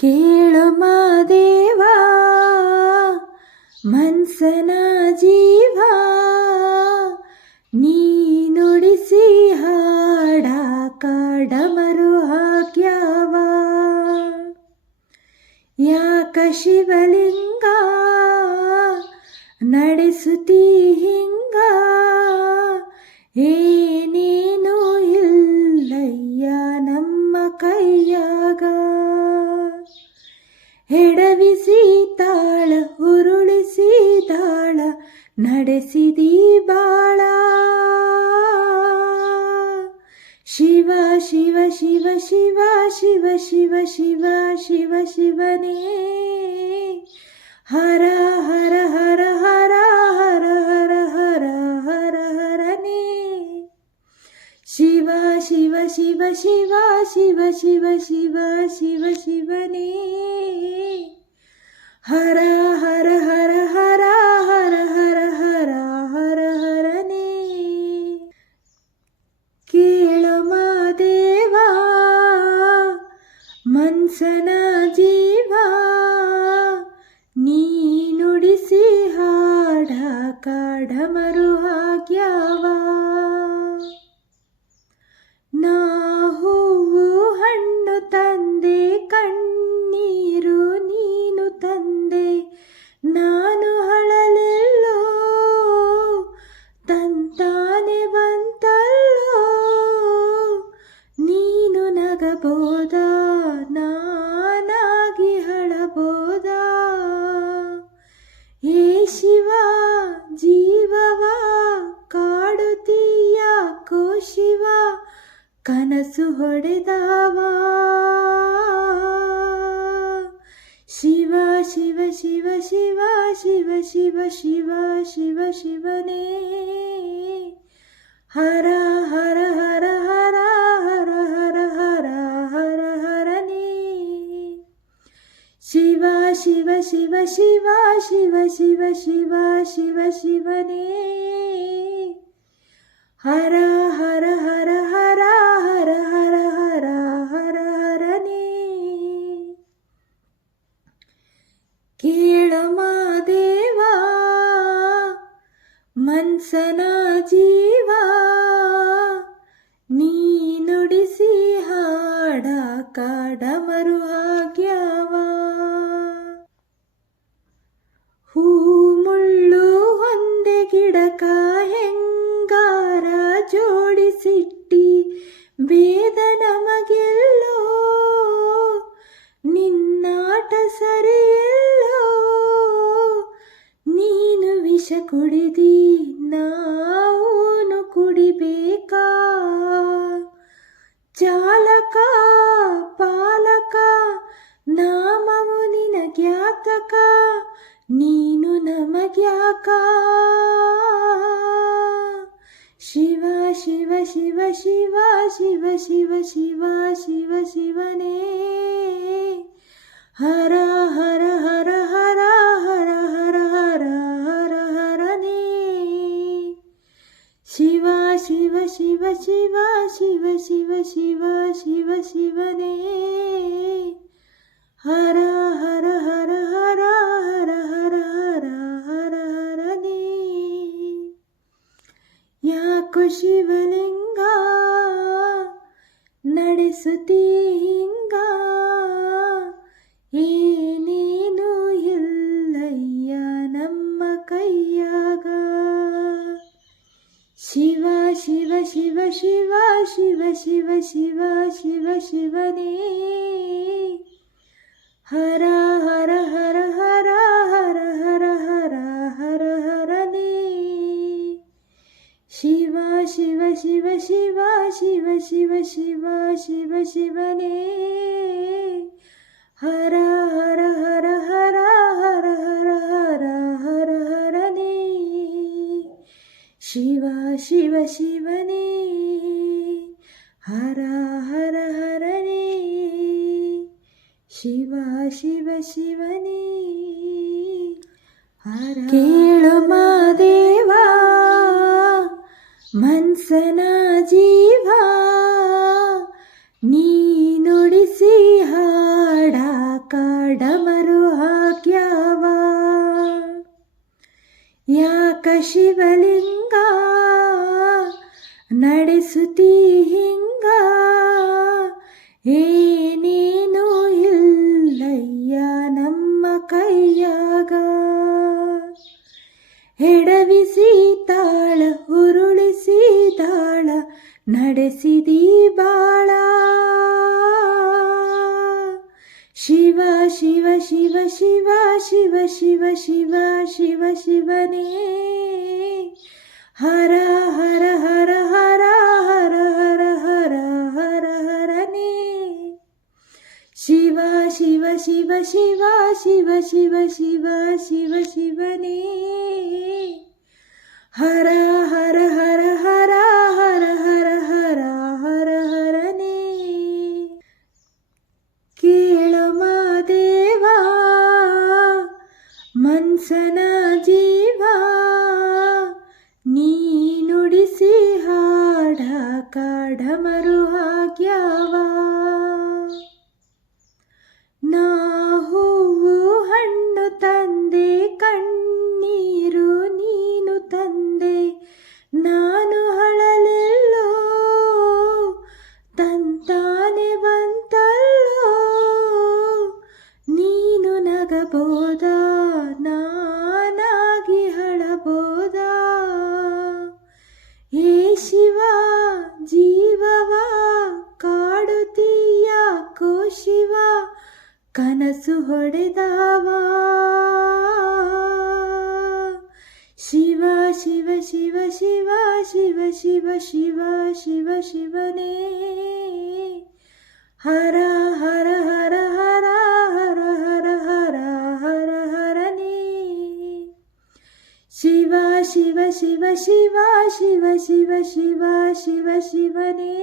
ಕೇಳು ಮಾದೇವ ಮನ್ಸನ ಜೀವ, ನೀ ನುಡಿಸಿ ಹಾಡ ಕಾಡಮರು ಹಾಕ್ಯಾವ. ಯಾಕ ಶಿವಲಿಂಗ ನಡೆಸುತ್ತೀ ಹಿಂಗ, ಏನೇನು ಇಲ್ಲಯ್ಯ ನಮ್ಮ ಕೈಯಾಗ. ಎಡವಿಸಿ ತಾಳ ಉರುಳಿಸಿ ತಾಳ ನಡೆಸಿದಿ ಬಾಳ. ಶಿವ ಶಿವ ಶಿವ ಶಿವ ಶಿವ ಶಿವ ಶಿವ ಶಿವ ಶಿವನೇ, ಹರ ಹರ ಹರ ಹರ ಹರ ಹರ ಹರ ಹರ ಹರನೇ. ಶಿವ ಶಿವ ಶಿವ ಶಿವ ಶಿವ ಶಿವ ಶಿವ ಶಿವ ಶಿವನೇ, ಹರ ಹರ ಹರ ಹರ ಹರ ಹರ ಹರ ಹರ ಹರನೇ. ಕೇಳು ಮಾದೇವ ಮನ್ಸನ ಜೀವ, ನೀ ನುಡಿಸಿ ಹಾಡ ಕಾಡಮರು ಹಾಕ್ಯಾವ. ನಾ ಹೂವು ಹಣ್ಣು ತಂದೆ, ಕಣ್ಣೀರು ನೀನು ತಂದೆ, ನಾನು ಹಳಲೆಲ್ಲೋ ತಂತಾನೆ ಬಂತಲ್ಲೋ. ನೀನು ನಗಬೋದ ನಾನಾಗಿ ಹಳಬೋದ. ಏ ಶಿವ ಜೀವವ ಕಾಡುತ್ತೀಯಾಕೋ ಶಿವ, ಕನಸು ಹೊಡೆದಾವ. ಶಿವ ಶಿವ ಶಿವ ಶಿವ ಶಿವ ಶಿವ ಶಿವ ಶಿವ ಶಿವನೇ, ಹರ ಹರ ಹರ ಹರ ಹರ ಹರ ಹರ ಹರ ಹರನೇ. ಶಿವ ಶಿವ ಶಿವ ಶಿವ ಶಿವ ಶಿವ ಶಿವ ಶಿವ ಶಿವನೇ, ಹರ ಹರ ಹರ ಹರ ಹರ ಹರ ಹರ ಹರ ಹರನೇ. ಕೇಳು ಮಾದೇವ ಮನ್ಸನ ಜೀವ, ನೀ ನುಡಿಸಿ ಹಾಡ ಕಾಡಮರು ಹಾಕ್ಯಾವ. ಹೂ ಮುಳ್ಳು ಒಂದೆ ಗಿಡಕ ಹೆಂಗಾರ ಜೋಡಿಸಿಟ್ಟಿ, ಭೇದ ನಮಗೆಲ್ಲೋ ನಿನ್ನಾಟ ಸರಿಯಲ್ಲೋ. ನೀನು ವಿಷ ಕುಡಿದಿ ನಾವೂನು ಕುಡಿಬೇಕಾ, ಚಾಲಕ ಪಾಲಕ ನಾಮವು ನಿನಗ್ಯಾತಕ, ನೀನು ನಮಗ್ಯಾಕ. ಶಿವ ಶಿವ ಶಿವ ಶಿವ ಶಿವ ಶಿವ ಶಿವ ಶಿವ ಶಿವನೇ, ಹರ ಹರ ಹರ ಹರ ಹರ ಹರ ಹರ ಹರ ಹರನೇ. ಶಿವ ಶಿವ ಶಿವ ಶಿವ ಶಿವ ಶಿವ ಶಿವ ಶಿವ ಶಿವನೇ, ಹರ ಹರ ಹರ ಹರ ಹರ ಹರ ಹರ ಹರ ಹರನೇ. ಯಾಕೋ ಶಿವಲಿಂಗ ನಡೆಸುತ್ತೀ ಹಿಂಗ, ಏನೇನು ಇಲ್ಲಯ್ಯ ನಮ್ಮ ಕೈಯಾಗ. ಶಿವ ಶಿವ ಶಿವ ಶಿವ ಶಿವ ಶಿವ ಶಿವ ಶಿವ ಶಿವನೇ, ಹರ ಹರ ಹರ ಹರ ಹರ ಹರ ಹರ ಹರ ಹರನೇ. ಶಿವ ಶಿವ ಶಿವ ಶಿವ ಶಿವ ಶಿವ ಶಿವ ಶಿವ ಶಿವನೇ, ಹರ ಹರ ಹರ ಹರ ಹರ ಹರ ಹರ ಹರ ಹರನೇ. ಶಿವ ಶಿವ ಶಿವನೇ, ಹರ ಹರ ಹರನೇ. ಶಿವ ಶಿವ ಶಿವನೇ, ಹರ. ಕೇಳು ಮಾದೇವ ಮನ್ಸನ ಜೀವ, ನೀ ನುಡಿಸಿ ಹಾಡ ಡಮರು ಹಾಕ್ಯಾವ. ಯಾಕ ಶಿವಲಿಂಗ ನಡೆಸುತ್ತೀ ಹಿಂಗ, ಏನೇನು ಇಲ್ಲಯ್ಯ ನಮ್ಮ ಕೈಯಾಗ. ಎಡವಿಸಿ ತಾಳ ಉರುಳಿಸಿ ತಾಳ ನಡೆಸಿದಿ ಬಾಳ. ಶಿವ ಶಿವ ಶಿವ ಶಿವ ಶಿವ ಶಿವ ಶಿವ ಶಿವ ಶಿವನೇ, ಹರ ಹರ ಹರ ಹರ ಹರ ಹರ ಹರ ಹರ ಹರನೇ. ಶಿವ ಶಿವ ಶಿವ ಶಿವ ಶಿವ ಶಿವ ಶಿವ ಶಿವ ಶಿವನೇ, ಹರ ಹರ ಹರ ಹರ ಹರ ಹರ ಹರ ಹರ ಹರನೇ. ಕೇಳು ಮಾದೇವ ಮನ್ಸನ ಜೀವ, ನೀ ನುಡಿಸಿ ಹಾಡ ಕಾಡಮರು ಹಾಕ್ಯಾವ. ನಾ ಹೂವು ಹಣ್ಣು ತಂದೆ, ಕಣ್ಣೀರು ನೀನು ತಂದೆ, ನಾನು ಹಳಲೆಲ್ಲೋ ತಂತಾನೆ ಬಂತಲ್ಲೋ. ನೀನು ನಗಬೋದ ನಾನಾಗಿ ಹಳಬೋದ. ಏ ಶಿವ ಜೀವವ ಕಾಡುತ್ತೀಯಾಕೋ ಶಿವ, ಕನಸು ಹೊಡೆದಾವ. ಶಿವ ಶಿವ ಶಿವ ಶಿವ ಶಿವ ಶಿವ ಶಿವ ಶಿವ ಶಿವನೇ, ಹರ ಹರ ಹರ ಹರ ಹರ ಹರ ಹರ ಹರ ಹರನೇ. ಶಿವ ಶಿವ ಶಿವ ಶಿವ ಶಿವ ಶಿವ ಶಿವ ಶಿವ ಶಿವನೇ,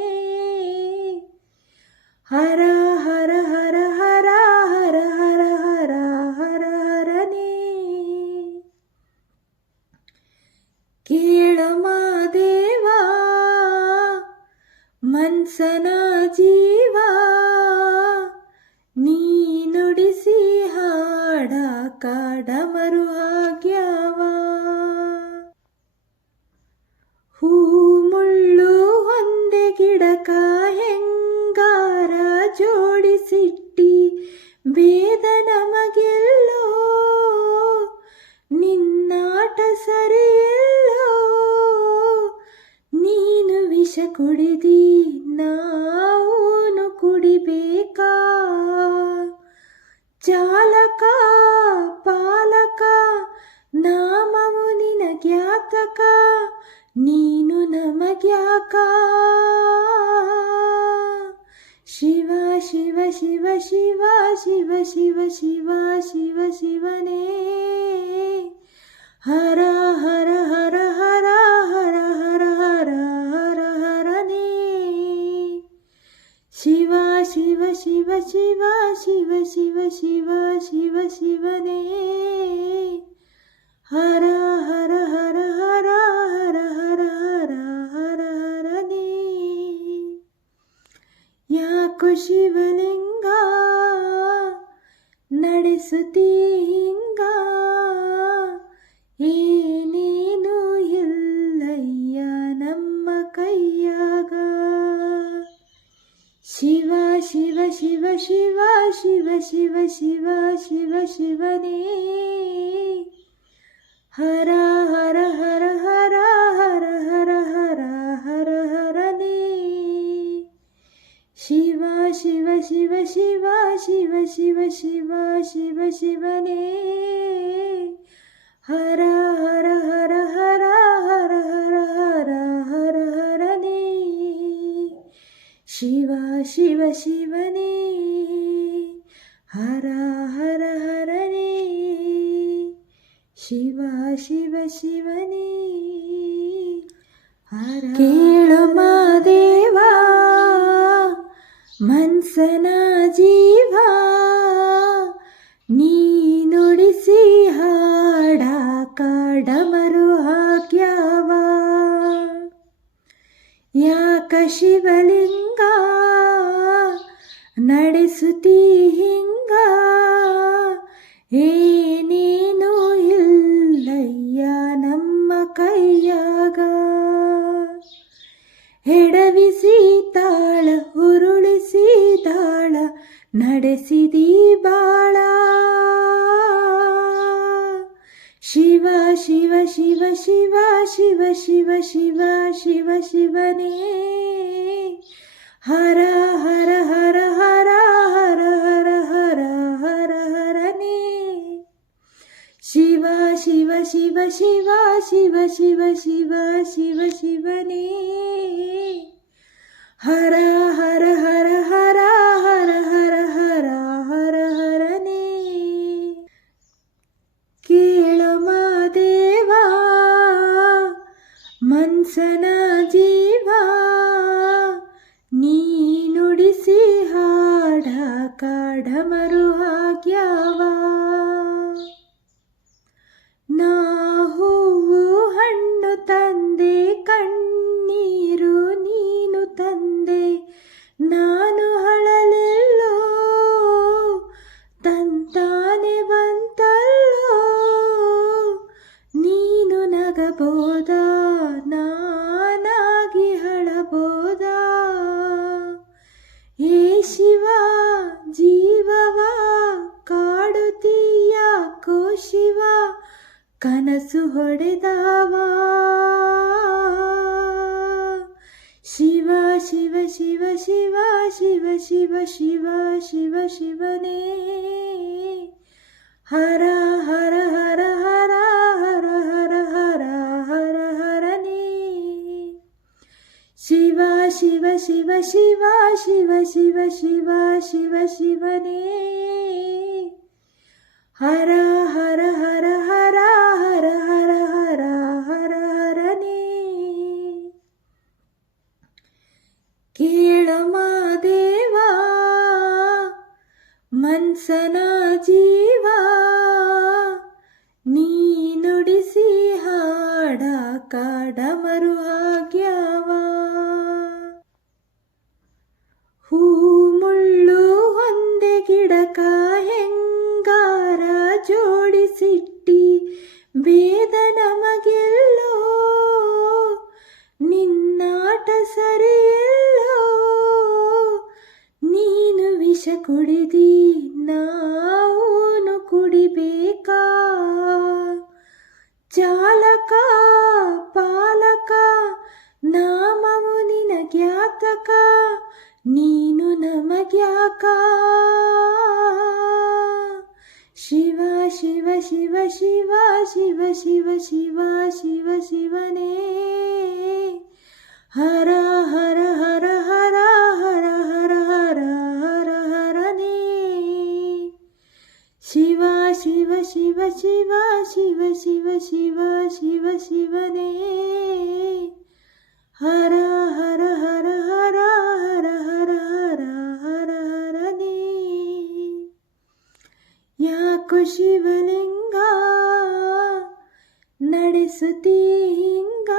ಹರ ಹರ ಹರ ಹರ ಹರ ಹರ ಹರ ಹರ ಹರನೇ. ಕೇಳು ಮಾದೇವ ಮನ್ಸನ ಜೀವ, ನೀ ನುಡಿಸಿ ಹಾಡ ಕಾಡಮರು ಹಾಕ್ಯಾವ. ಹೂ ಮುಳ್ಳು ಒಂದೆ ಗಿಡಕ ಹೆಂಗಾರ ಜೋಡಿಸಿಟ್ಟಿ, ಭೇದ ನಮಗೆಲ್ಲೋ ನಿನ್ನಾಟ ಸರಿಯಲ್ಲೋ. ನೀನು ವಿಷ ಕುಡಿದಿ ನಾವೂನು ಕುಡಿಬೇಕಾ, ಚಾಲಕ ಪಾಲಕ ನಾಮವು ನಿನಗ್ಯಾತಕ, ನೀನು ನಮಗ್ಯಾಕ. ಶಿವ ಶಿವ ಶಿವ ಶಿವ ಶಿವ ಶಿವ ಶಿವ ಶಿವ ಶಿವನೇ, ಹರ ಹರ ಹರ ಹರ ಹರ ಹರ ಹರ ಹರ ಹರನೇ. ಶಿವ ಶಿವ ಶಿವ ಶಿವ ಶಿವ ಶಿವ ಶಿವ ಶಿವ ಶಿವನೇ, ಹರ ಹರ ಹರ ಹರ ಹರ ಹರ ಹರ ಹರ ಹರನೇ. ಯಾಕೋ ಶಿವಲಿಂಗ ನಡೆಸುತ್ತೀ ಹಿಂಗ, ಏನೇನು ಇಲ್ಲಯ್ಯ ನಮ್ಮ ಕೈಯಾಗ. ಶಿವ ಶಿವ ಶಿವ ಶಿವ ಶಿವ ಶಿವ ಶಿವ ಶಿವ ಶಿವನೇ, ಹರ ಹರ ಹರ ಹರ ಹರ ಹರ ಹರ ಹರ ಹರನೇ. ಶಿವ ಶಿವ ಶಿವ ಶಿವ ಶಿವ ಶಿವ ಶಿವ ಶಿವ ಶಿವನೇ, ಹರ ಹರ ಹರ ಹರ ಹರ ಹರ ಹರ ಹರ ಹರನೇ. ಶಿವ ಶಿವ ಶಿವನೇ, ಹರ ಹರ ಹರನೇ. ಶಿವ ಶಿವ ಶಿವನೇ, ಹರ. ಕೇಳು ಮಾದೇವ ಮನ್ಸನ ಜೀವ, ನೀ ನುಡಿಸಿ ಹಾಡ ಕಾಡಮರು ಹಾಕ್ಯಾವ. ಯಾಕ ಶಿವಲಿಂಗ ನಡೆಸುತ್ತೀ ಹಿಂಗ, ನಡೆಸಿದಿ ಬಾಳ. ಶಿವ ಶಿವ ಶಿವ ಶಿವ ಶಿವ ಶಿವ ಶಿವ ಶಿವ ಶಿವನೇ, ಹರ ಹರ ಹರ ಹರ ಹರ ಹರ ಹರ ಹರ ಹರನೇ. ಶಿವ ಶಿವ ಶಿವ ಶಿವ ಶಿವ ಶಿವ ಶಿವ ಶಿವ ಶಿವನೇ, ಹರ ಹರ ಹರ ಹರ ಹರ ಹರ ಹರ ಹರ ಹರನೇ. ಕೇಳಮ ದೇವ ಮನ್ಸನ ಜೀವ, ನೀ ನುಡಿಸಿ ಹಾಡ ಕಾಡಮರು ಆಗ್ಯಾವ. ನಾ ಹೂವು ಹಣ್ಣು ತಂದೆ, ಕಣ್ಣೀರು ನೀನು ತಂದೆ, ನಾನು ಹಳಲೆಲ್ಲೋ ತಂತಾನೆ ಬಂತಲ್ಲೋ. ನೀನು ನಗಬೋದ, ನಾನಾಗಿ ಹಳಬೋದ. ಏ ಶಿವ ಜೀವವ ಕಾಡುತ್ತೀಯಾಕೋ ಶಿವ, ಕನಸು ಹೊಡೆದಾವ. ಶಿವ ಶಿವ ಶಿವ ಶಿವ ಶಿವ ಶಿವ ಶಿವ ಶಿವ ಶಿವನೇ, ಹರ ಹರ ಹರ ಹರ ಹರ ಹರ ಹರ ಹರ ಹರನೇ. ಶಿವ ಶಿವ ಶಿವ ಶಿವ ಶಿವ ಶಿವ ಶಿವ ಶಿವ ಶಿವನೇ, ಹರ ಹರ ಹರ ಹರ ಹರ ಹರ ಹರ ಹರ ಹರನೇ. ಕೇಳಮ ದೇವ ಮನ್ಸನ ಜೀವ, ನೀ ನುಡಿಸಿ ಹಾಡ ಕಾಡಮರು ಆಗ್ಯಾವ. ಹೂ ಮುಳ್ಳು ಒಂದೆ ಗಿಡಕ ಹೆಂಗಾರ ಜೋಡಿಸಿಟ್ಟಿ, ಭೇದ ನಮಗೆಲ್ಲೋ ನಿನ್ನಾಟ ಸರಿಯಲ್ಲೋ. ನೀನು ವಿಷ ಕುಡಿದಿ ನಾವೂನು ಕುಡಿಬೇಕಾ, ಚಾಲಕ ಪಾಲಕ ನಾಮವು ನಿನಗ್ಯಾತಕ, ನೀನು ನಮಗ್ಯಾಕ. ಶಿವ ಶಿವ ಶಿವ ಶಿವ ಶಿವ ಶಿವ ಶಿವ ಶಿವ ಶಿವನೇ, ಹರ ಹರ ಹರ ಹರ ಹರ ಹರ ಹರ ಹರ ಹರನೇ. ಶಿವ ಶಿವ ಶಿವ ಶಿವ ಶಿವ ಶಿವ ಶಿವ ಶಿವ ಶಿವನೇ, ಹರ ಹರ ಹರ ಹರ ಹರ ಹರ ಹರ ಹರ ಹರನೇ. ಯಾಕೋ ಶಿವಲಿಂಗ ನಡೆಸುತ್ತೀ ಹಿಂಗ,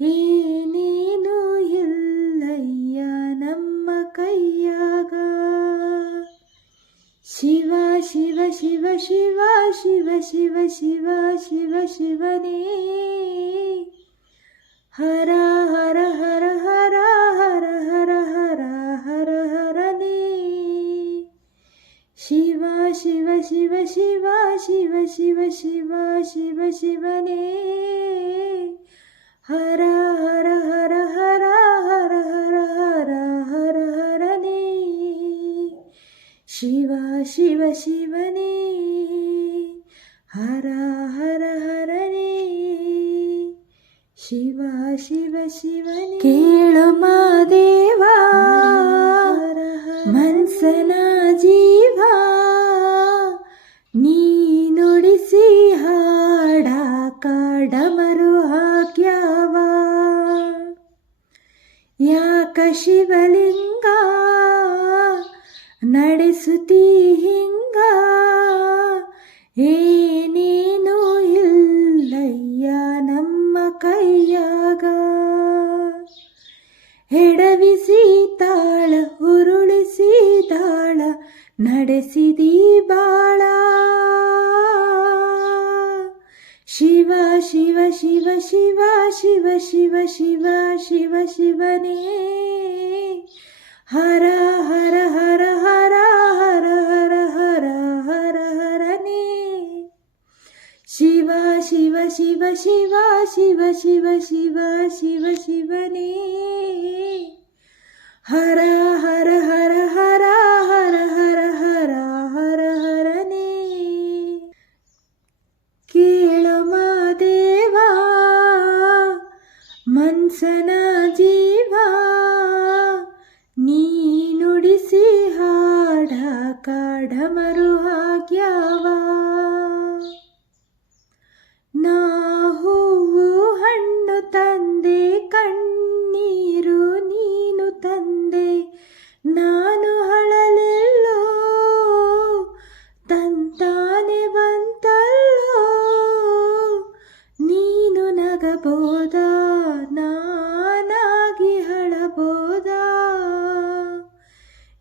ಏನೇನು ಇಲ್ಲಯ್ಯ ನಮ್ಮ ಕೈಯಾಗ. ಶಿವ ಶಿವ ಶಿವ ಶಿವ ಶಿವ ಶಿವ ಶಿವ ಶಿವ ಶಿವನೇ, ಹರ ಹರ ಹರ ಹರ ಹರ ಹರ ಹರ ಹರ ಹರನೇ. ಶಿವ ಶಿವ ಶಿವ ಶಿವ ಶಿವ ಶಿವ ಶಿವ ಶಿವ ಶಿವನೇ, ಹರ ಹರ ಹರ ಹರ ಹರ ಹರ ಹರ ಹರ ಹರನೇ. ಶಿವ ಶಿವ ಶಿವನೇ, ಹರ ಹರ ಹರನೇ. ಶಿವ ಶಿವ ಶಿವನೇ, ಕೇಳು ಮಾದೇವ ಮನ್ಸನ ಜೀವ, ನೀ ನುಡಿಸಿ ಹಾಡ ಕಾಡಮರು ಹಾಕ್ಯಾವ. ಯಾಕ ಶಿವಲಿಂಗ ನಡೆಸುತ್ತೀ ಹಿಂಗ, ಏನೇನು ಇಲ್ಲಯ್ಯ ನಮ್ಮ ಕೈಯಾಗ. ಎಡವಿಸಿ ತಾಳ ಉರುಳಿಸಿ ತಾಳ ನಡೆಸಿದಿ ಬಾಳ. ಶಿವ ಶಿವ ಶಿವ ಶಿವ ಶಿವ ಶಿವ ಶಿವ ಶಿವ ಶಿವನೇ, ಹರ ಹರ ಶಿವ ಶಿವನೇ. ಹರ ಹರ ಹರ ಹರ ಹರ ಹರ ಹರ ಹರ ಹರನೇ. ಕೇಳಮ ದೇವಾ ಮನ್ಸನ ಜೀವ, ನೀ ನುಡಿಸಿ ಹಾಡ ಕಾಡಮರು ಆಗ್ಯಾವ. ನಾ ಹೂವು ಹಣ್ಣು ತಂದೆ, ಕಣ್ಣೀರು ನೀನು ತಂದೆ, ನಾನು ಅಳಲೆಲ್ಲೋ ತಂತಾನೆ ಬಂತಲ್ಲೋ. ನೀನು ನಗಬೋದಾ, ನಾನಾಗಿ ಅಳಬೋದಾ.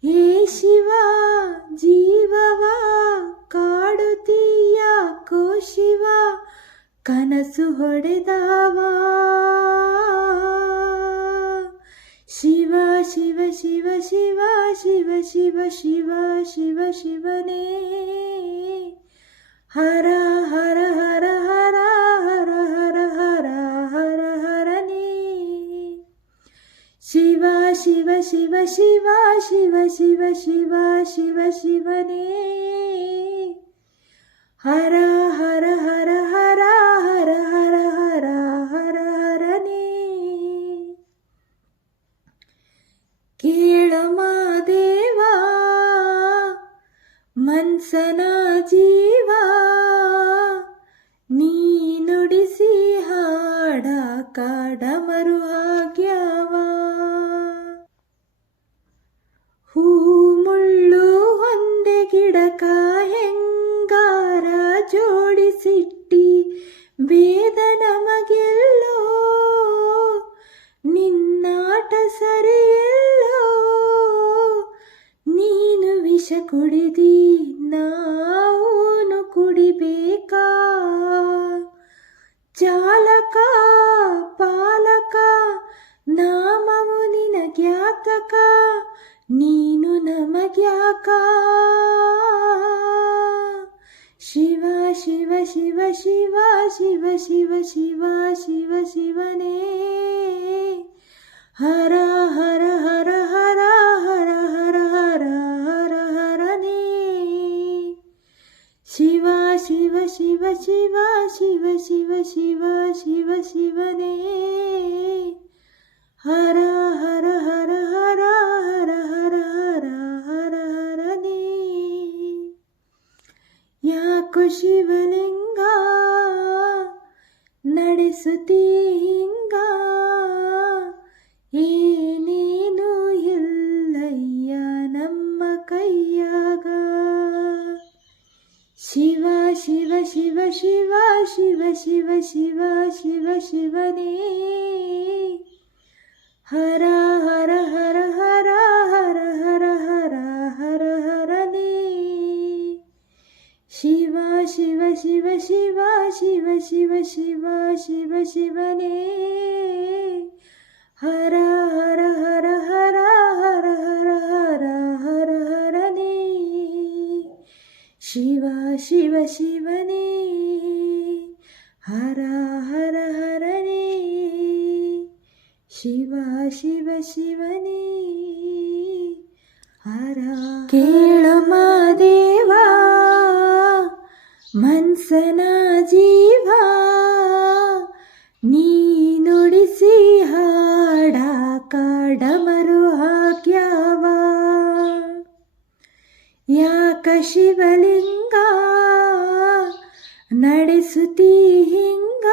ಹೇ ಶಿವ ಜೀವವ ಕಾಡುತ್ತೀಯಾಕೋ ಶಿವ, ಕನಸು ಹೊಡೆದಾವ. ಶಿವ ಶಿವ ಶಿವ ಶಿವ ಶಿವ ಶಿವ ಶಿವ ಶಿವ ಶಿವನೇ. ಹರ ಹರ ಹರ ಹರ ಹರ ಹರ ಹರ ಹರ ಹರನೇ. ಶಿವ ಶಿವ ಶಿವ ಶಿವ ಶಿವ ಶಿವ ಶಿವ ಶಿವ ಶಿವನೇ. ಹರ ಹರ ಹರ ಹರ ಹರ ಹರ ಹರ ಹರ ಹರನೇ. ಕೇಳಮ ದೇವಾ ಮನ್ಸನ ಜೀವ, ನೀ ನುಡಿಸಿ ಹಾಡ ಕಾಡಮರು ಆಗ್ಯಾವ. ಹೂ ಮುಳ್ಳು ಒಂದೆ ಗಿಡಕ ಹೆಂಗಾರ ಜೋಡಿಸಿಟ್ಟಿ, ವೇದ ನಮಗೆಲ್ಲೋ ನಿನ್ನಾಟ ಸರಿಯಲ್ಲೋ. ನೀನು ವಿಷ ಕುಡಿದಿ ನಾವೂನು ಕುಡಿಬೇಕಾ. ಚಾಲಕ ಪಾಲಕ ನಾಮವು ನಿನಗ್ಯಾತಕ, ನೀನು ನಮಗ್ಯಾಕ. ಶಿವ ಶಿವ ಶಿವ ಶಿವ ಶಿವ ಶಿವ ಶಿವ ಶಿವ ಶಿವನೇ. ಹರ ಹರ ಹರ ಹರ ಹರ ಹರ ಹರ ಹರ ಹರನೇ. ಶಿವ ಶಿವ ಶಿವ ಶಿವ ಶಿವ ಶಿವ ಶಿವ ಶಿವ ಶಿವನೇ. ಹರ ಹರ ಹರ ಹರ ಹರ ಹರ ಹರ ಹರ ಹರನೇ. ಯಾಕೋ ಶಿವಲಿಂಗ ನಡೆಸುತ್ತೀ ಹಿಂಗ, ಏನೇನು ಇಲ್ಲಯ್ಯ ನಮ್ಮ ಕೈಯಾಗ. ಶಿವ ಶಿವ ಶಿವ ಶಿವ ಶಿವ ಶಿವ ಶಿವ ಶಿವ ಶಿವನೇ. ಹರ ಹರ ಹರ ಹರ ಹರ ಹರ ಹರ ಹರ ಹರನೇ. ಶಿವ ಶಿವ ಶಿವ ಶಿವ ಶಿವ ಶಿವ ಶಿವ ಶಿವ ಶಿವನೇ. ಹರ ಹರ ಹರ ಹರ ಹರ ಹರ ಹರ ಹರ ಹರನೇ. ಶಿವ ಶಿವ ಶಿವನೇ. ಹರ ಹರ ಹರನೇ. ಶಿವ ಶಿವ ಶಿವನೇ. ಹರ ಕೇಳಮ ದೇವಾ ಮನ್ಸನ ಜೀವ, ನೀ ನುಡಿಸಿ ಹಾಡ ಕಾಡಮರು ಆಗ್ಯಾವ. ಯಾಕ ಶಿವಲಿಂಗ ನಡೆಸುತ್ತೀ ಹಿಂಗ,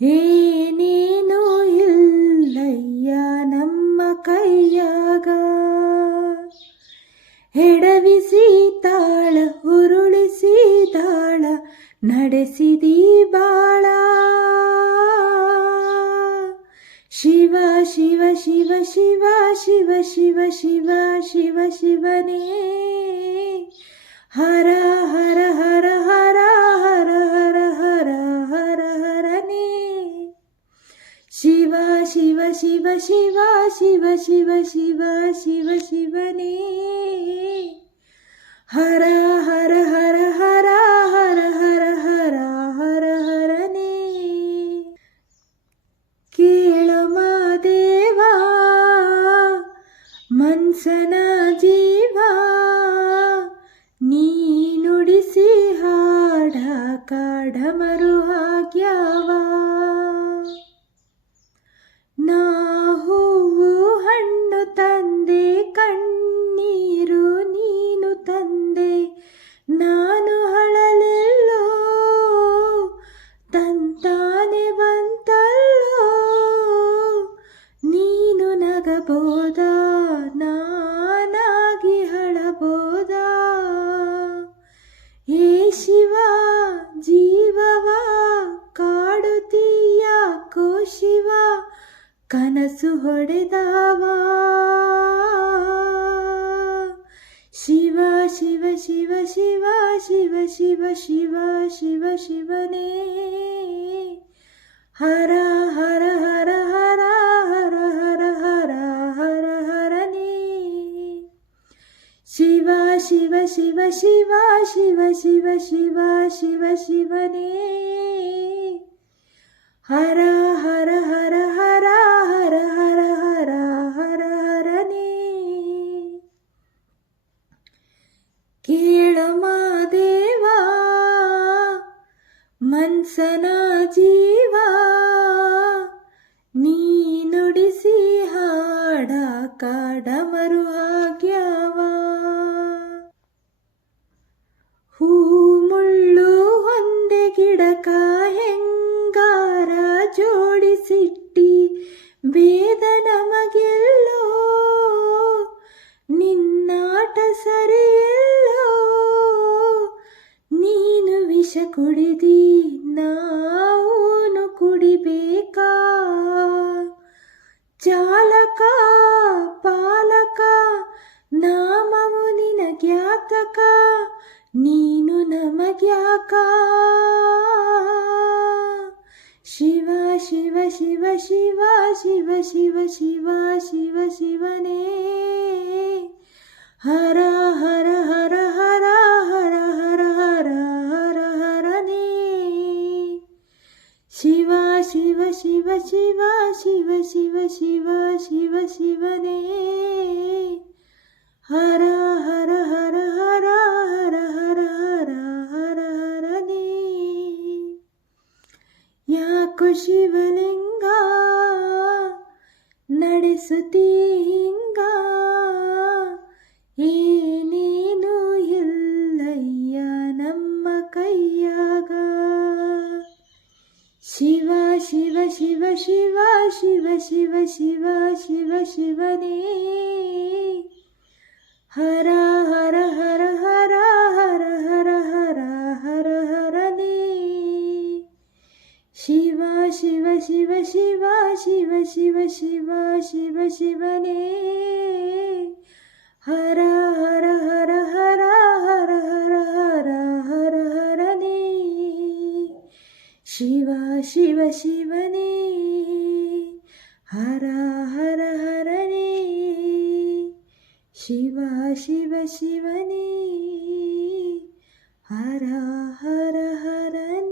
ಏನೇನು ಇಲ್ಲಯ್ಯ ನಮ್ಮ ಕೈಯಾಗ. ಎಡವಿಸಿ ತಾಳ ಉರುಳಿಸಿ ತಾಳ ನಡೆಸಿದಿ ಬಾಳ. ಶಿವ ಶಿವ ಶಿವ ಶಿವ ಶಿವ ಶಿವ ಶಿವ ಶಿವ ಶಿವನೇ. ಹರ ಹರ ಹರ ಹರ ಹರ ಹರ ಹರ ಹರ ಹರನೇ. ಶಿವ ಶಿವ ಶಿವ ಶಿವ ಶಿವ ಶಿವ ಶಿವ ಶಿವ ಶಿವನೇ. ಹರ ಹರ ಹರ ಹರ ಹರ ಹರ ಹರ ಹರ ಹರನೇ. ಜೀವ ನೀ ನುಡಿಸಿ ಹಾಡ ಕಾಡಮರು ಆಗ್ಯಾವ. ನಾ ಹೂವು ಹಣ್ಣು ತಂದೆ, ಕಣ್ಣೀರು ನೀನು ತಂದೆ, ನಾನು ಅಳಲೆಲ್ಲೋ ತಂತಾನೆ ಬಂತಲ್ಲೋ. ನೀನು ನಗಬೋದಾ, ನಾನಾಗಿ ಅಳಬೋದಾ. ಏ ಶಿವ ಜೀವವ ಕಾಡುತ್ತೀಯಾಕೋ ಶಿವ, ಕನಸು ಹೊಡೆದಾವ. ಶಿವ ಶಿವ ಶಿವ ಶಿವ ಶಿವ ಶಿವ ಶಿವ ಶಿವ ಶಿವನೇ. ಹರ ಹರ ಹರ ಹರ ಹರ ಹರ ಹರ ಹರ ಹರನೇ. ಶಿವ ಶಿವ ಶಿವ ಶಿವ ಶಿವ ಶಿವ ಶಿವ ಶಿವ ಶಿವನೇ. ಹರ ಹರ ಹರ ಹರ ಹರ ಹರ ಹರ ಹರ ಹರನೇ. ಕೇಳ ಮಾದೇವ ಮನ್ಸನ ಜೀವ, ನೀ ನುಡಿಸಿ ಹಾಡ ಕಾಡಮರು ಆಗ್ಯಾವ. ಹೂ ಮುಳ್ಳು ಒಂದೆ ಗಿಡಕ ಹೆಂಗಾರ ಜೋಡಿಸಿಟ್ಟಿ, ಭೇದ ನಮಗೆಲ್ಲೋ ನಿನ್ನಾಟ ಸರಿಯಲ್ಲೋ. ನೀನು ವಿಷ ಕುಡಿದಿ ನಾವೂನು ಕುಡಿಬೇಕಾ. ಚಾಲಕ ಪಾಲಕ ನಾಮವು ನಿನಗ್ಯಾತಕ, ನೀನು ನಮಗ್ಯಾಕ. ಶಿವ ಶಿವ ಶಿವ ಶಿವ ಶಿವ ಶಿವ ಶಿವ ಶಿವ ಶಿವನೇ. ಹರ ಹರ ಹರ ಹರ ಹರ ಹರ ಹರ ಹರ ಹರನೇ. ಶಿವ ಶಿವ ಶಿವ ಶಿವ ಶಿವ ಶಿವ ಶಿವ ಶಿವ ಶಿವನೇ. ಹರ ಹರ ಹರ ಹರ ಹರ ಹರ ಹರ ಹರ ಹರನೇ. ಯಾಕೋ ಶಿವಲಿಂಗ ನಡೆಸುತ್ತೀ ಹಿಂಗ, ಏನೇನು ಇಲ್ಲಯ್ಯ ನಮ್ಮ ಕೈಯಾಗ. ಶಿವ ಶಿವ ಶಿವ ಶಿವ ಶಿವ ಶಿವ ಶಿವ ಶಿವ ಶಿವನೇ. ಹರ ಹರ ಹರ ಹರ ಹರ ಹರ ಹರ ಹರ ಹರನೇ. ಶಿವ ಶಿವ ಶಿವ ಶಿವ ಶಿವ ಶಿವ ಶಿವ ಶಿವ ಶಿವನೇ. ಹರ ಹರ ಹರ ಹರ ಹರ ಹರ ಹರ ಹರ ಹರನೇ. ಶಿವ ಶಿವ ಶಿವನೇ. ಹರ ಹರ ಹರನೇ. ಶಿವ ಶಿವ ಶಿವನೇ. ಹರ ಹರ ಹರನೇ.